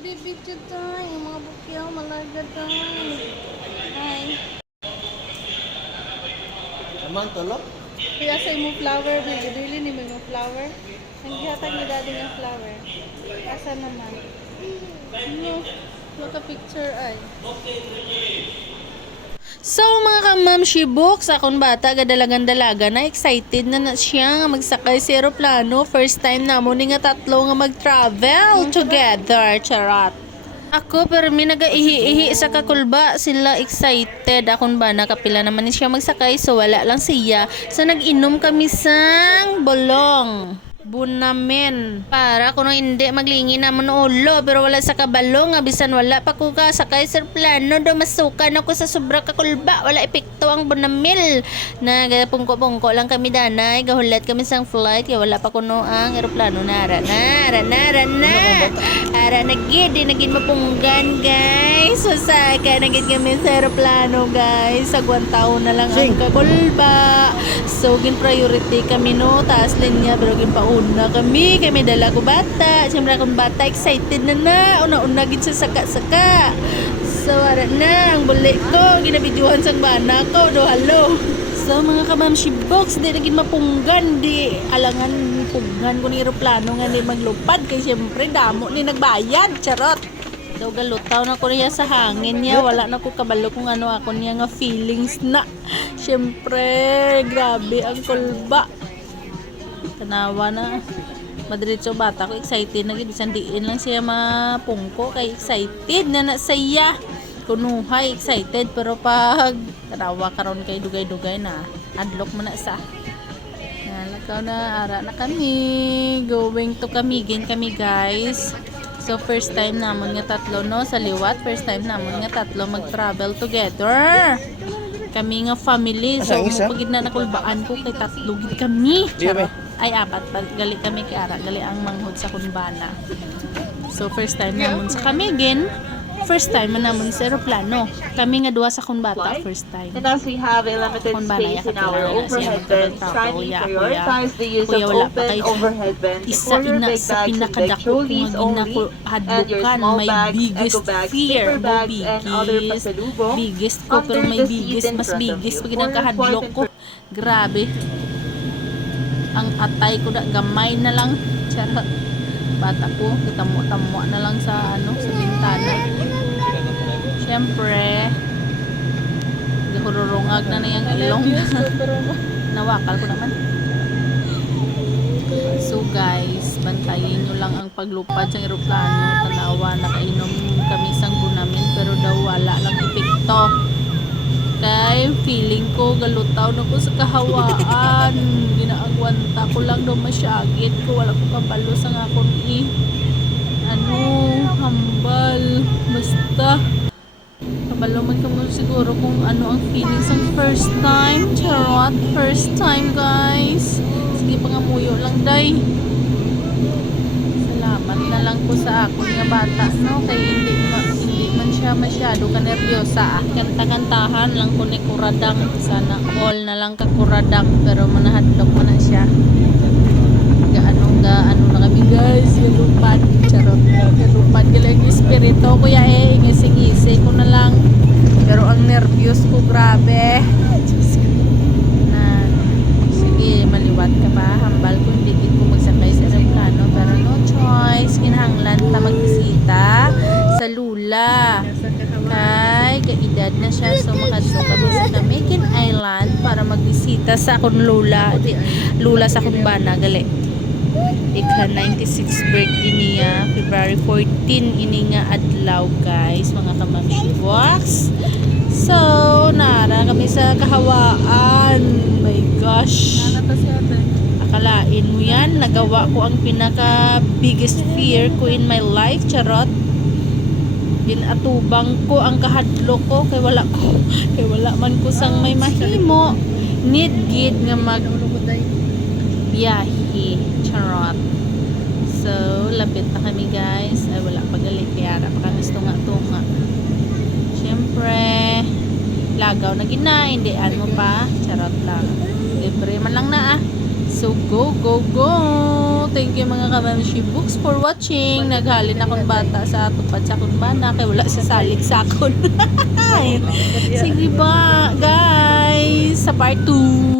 Di video tayo, mga bukyaw, malaga tayo. Ay, Naman tulog? kaya sa mo flower, may dili ni mo flower. Ang gihatag ni daddy ng flower. Asa naman? No, naka-picture ay. So mga kamamshi books, akong bata gadalagan-dalaga na excited na siya nga magsakay sa eroplano. First time na mo ni nga tatlo nga mag-travel together. Charot. Ako pero may nagaihi-ihi sa kakulba, sila excited. Akong ba nakapila naman ni siya magsakay, so wala lang siya. So nag-inom kami sang bolong. Bunamen para kuno hindi maglingi namon ulo pero wala sa kabalo nga bisan wala pa ko ka sakay sa plano do masukan ako sa sobra kakulba wala epekto ang bunamil na pungko-pungko lang kami danay gahulat kami sang flight kaya wala pa kuno ang eroplano na ara na gid di nagin mapunggan guys so saka nagid kami sa eroplano guys sagwan taon na lang ang kakulba so gin priority kami no taas linya pero gin una kami dala ko bata siyempre akong bata excited na una gid sa saka so ara na ang buli ko ginabidyohan sang bana ko do halo so mga kamamshi box di na gid mapunggan di alangan punggan ko ni eroplano nga di maglupad kay siyempre damo ni nagbayad charot daw galutaw na ko niya sa hangin niya wala na ko kabalo kung ano ako niya nga feelings na siyempre grabe ang kulba tanawa na madiretso bata ko excited na gid bisan diin lang siya mapungko kay excited na saya kunuhay excited pero pag tanawa karon kay dugay-dugay na adlok mo na sa nalakaw na ara na kami going to Camiguin kami guys so first time namon nga tatlo no sa liwat first time namon nga tatlo mag-travel together kami nga family so pagid na nakulbaan ko kay tatlo gid kami charot ay apat gali kami kay ara gali ang manghod sa kunbana so first time namon sa Camiguin first time namon sa eroplano kami nga duha sa kunbata first time and as we have a limited space in our overhead bins kindly prioritize the use of open overhead bins for your big bags and big trolleys only and your small bags, eco bags, paper bags and other pasalubong biggest ko pero may biggest mas biggest pag nagkahadlok ko grabe ang atay ko na gamay na lang charot bata ko kitamo-tamo na lang sa ano sa bintana syempre gahururungag na yung ilong nawakal ko naman so guys bantayin nyo lang ang paglupad sa eroplano tanawa nakainom kami sang bunamin pero daw wala lang epekto kay feeling ko galutaw na ko sa kahawaan ginaagwanta ko lang daw masyagit ko wala ko kabalo sa akong hambal basta kabalo man ka mo siguro kung ano ang feelings ang first time charot first time guys sige pangamuyo lang day salamat na lang ko sa akong nga bata no kay hindi man siya masyado ka nervyosa kanta-kantahan lang ko ni kuradang sana all na lang ka kuradang pero manahadlok mo na siya gaano na kami guys lupad charot lupad galing espiritu kuya ngisi-ngisi ko na lang pero ang nervyos ko grabe na sige maliwat ka pa hambal ko hindi din ko magsakay sa eroplano pero no choice kinahanglan ta magbisita sa lula kay kaedad na siya so makadto kami sa Camiguin Island para magbisita sa akong lula sa akong bana gali ika 96th birthday niya February 14 ini nga adlaw guys mga kamamshi box so nara kami sa kahawaan my gosh akalain mo yan nagawa ko ang pinaka biggest fear ko in my life charot ginatubang ko ang kahadlok ko kay wala man ko sang may mahimo need gid nga mag biyahe charot so lapit na kami guys ay wala pagali kaya pa kami tunga syempre lagaw na gina hindi mo pa charot lang libre man lang na so go thank you mga kamamshi books for watching. Naghalin akong bata sa tupad sa kunbana kay wala sa salig sa akon. Sige ba guys sa part 2.